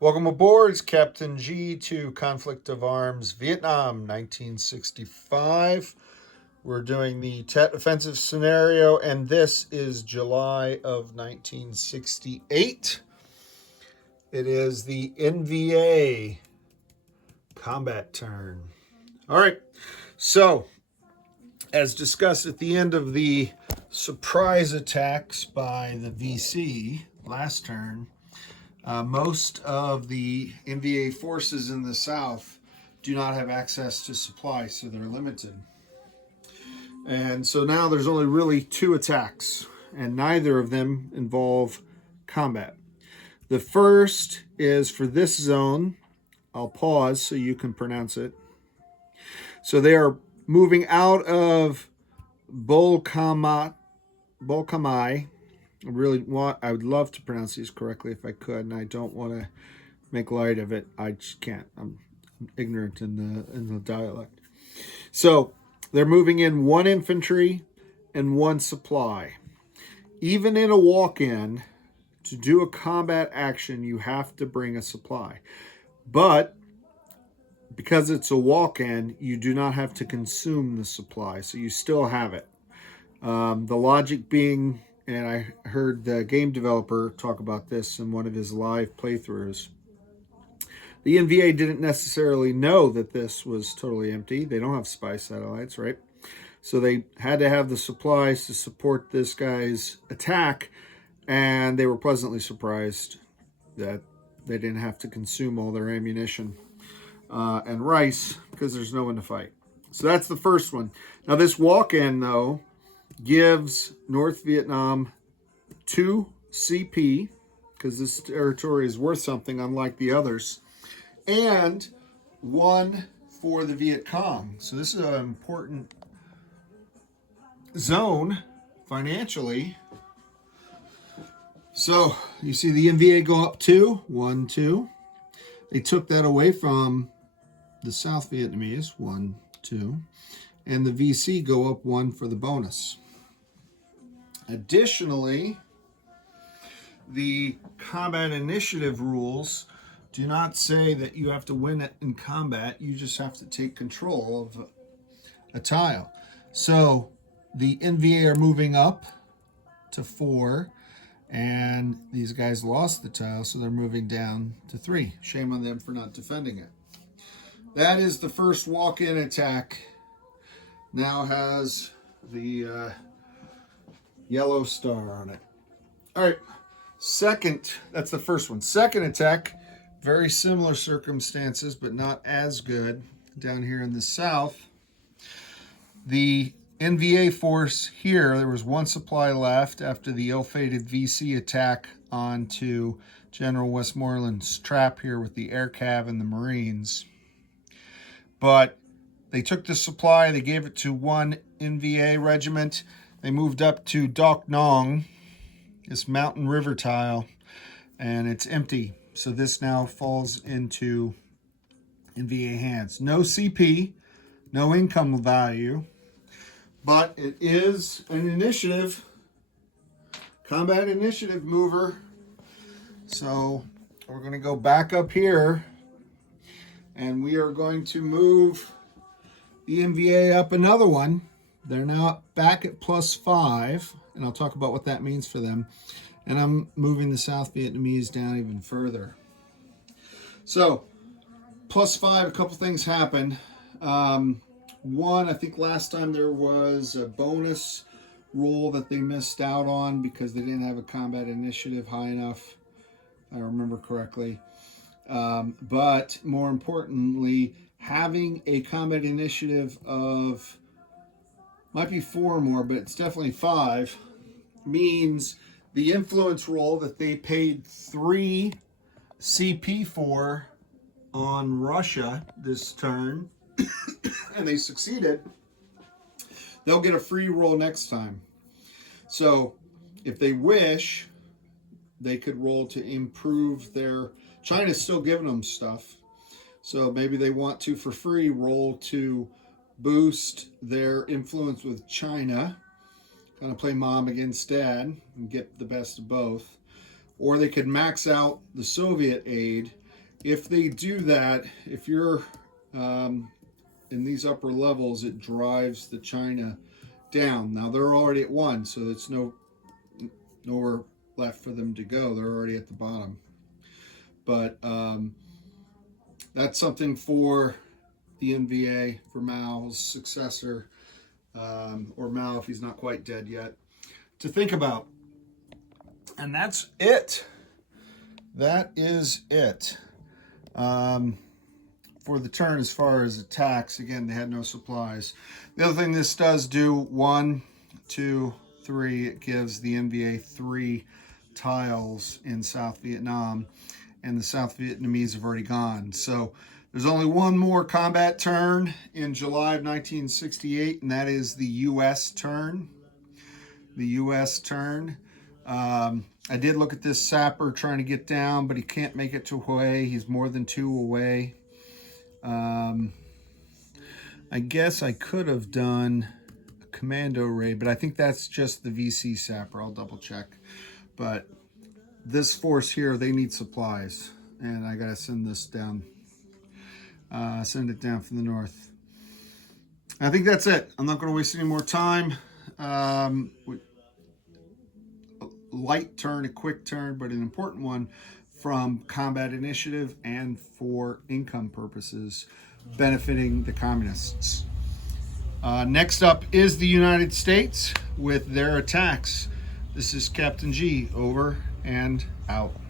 Welcome aboard. It's Captain G to Conflict of Arms, Vietnam, 1965. We're doing the Tet Offensive scenario, and this is July of 1968. It is the NVA combat turn. All right, so as discussed at the end of the surprise attacks by the VC last turn, most of the NVA forces in the South do not have access to supply, so they're limited. And so now there's only really two attacks, and neither of them involve combat. The first is for this zone. I'll pause so you can pronounce it. So they are moving out of Bolkamai. I would love to pronounce these correctly if I could, and I don't want to make light of it. I just can't. I'm ignorant in the dialect. So they're moving in one infantry and one supply. Even in a walk-in, to do a combat action, you have to bring a supply. But because it's a walk-in, you do not have to consume the supply, so you still have it. The logic being, and I heard the game developer talk about this in one of his live playthroughs, the NVA didn't necessarily know that this was totally empty. They don't have spy satellites, right? So they had to have the supplies to support this guy's attack, and they were pleasantly surprised that they didn't have to consume all their ammunition and rice because there's no one to fight. So that's the first one. Now this walk-in, though, gives North Vietnam 2 CP, because this territory is worth something unlike the others, and 1 for the Viet Cong. So this is an important zone financially. So you see the NVA go up 2, 1, 2. They took that away from the South Vietnamese, 1, 2. And the VC go up 1 for the bonus. Additionally, the combat initiative rules do not say that you have to win it in combat. You just have to take control of a tile. So the NVA are moving up to 4, and these guys lost the tile, so they're moving down to 3. Shame on them for not defending it. That is the first walk-in attack. Now has the yellow star on it. All right, second, that's the first one. Second attack, very similar circumstances, but not as good. Down here in the south, the NVA force here, there was 1 supply left after the ill-fated VC attack onto General Westmoreland's trap here with the air cav and the Marines. But they took the supply, they gave it to 1 NVA regiment. They moved up to Doc Nong, this mountain river tile, and it's empty. So this now falls into NVA hands. No CP, no income value, but it is an initiative, combat initiative mover. So we're going to go back up here, and we are going to move the NVA up another 1. They're now back at +5, and I'll talk about what that means for them. And I'm moving the South Vietnamese down even further. So, +5, a couple things happened. One, I think last time there was a bonus rule that they missed out on because they didn't have a combat initiative high enough, if I remember correctly. But more importantly, having a combat initiative of, might be 4 or more, but it's definitely 5, means the influence roll that they paid 3 CP for on Russia this turn, and they succeeded, they'll get a free roll next time. So if they wish, they could roll to improve their, China's still giving them stuff, so maybe they want to, for free, roll to boost their influence with China, kind of play mom against dad and get the best of both. Or they could max out the Soviet aid If they do that, if you're in these upper levels, it drives the China down. Now they're already at 1, so it's nowhere left for them to go. They're already at the bottom. But that's something for the NVA, for Mao's successor, or Mao if he's not quite dead yet, to think about. And that's it. That is it. For the turn as far as attacks, again, they had no supplies. The other thing this does do, 1, 2, 3, it gives the NVA 3 tiles in South Vietnam, and the South Vietnamese have already gone. So there's only one more combat turn in July of 1968, and that is the U.S. turn. The U.S. turn. I did look at this sapper trying to get down, but he can't make it to Hue. He's more than 2 away. I guess I could have done a commando raid, but I think that's just the VC sapper. I'll double check. But this force here, they need supplies, and I gotta send this down. Send it down from the north. I think that's it. I'm not going to waste any more time. Light turn, a quick turn, but an important one from combat initiative and for income purposes, benefiting the communists. Next up is the United States with their attacks. This is Captain G, over and out.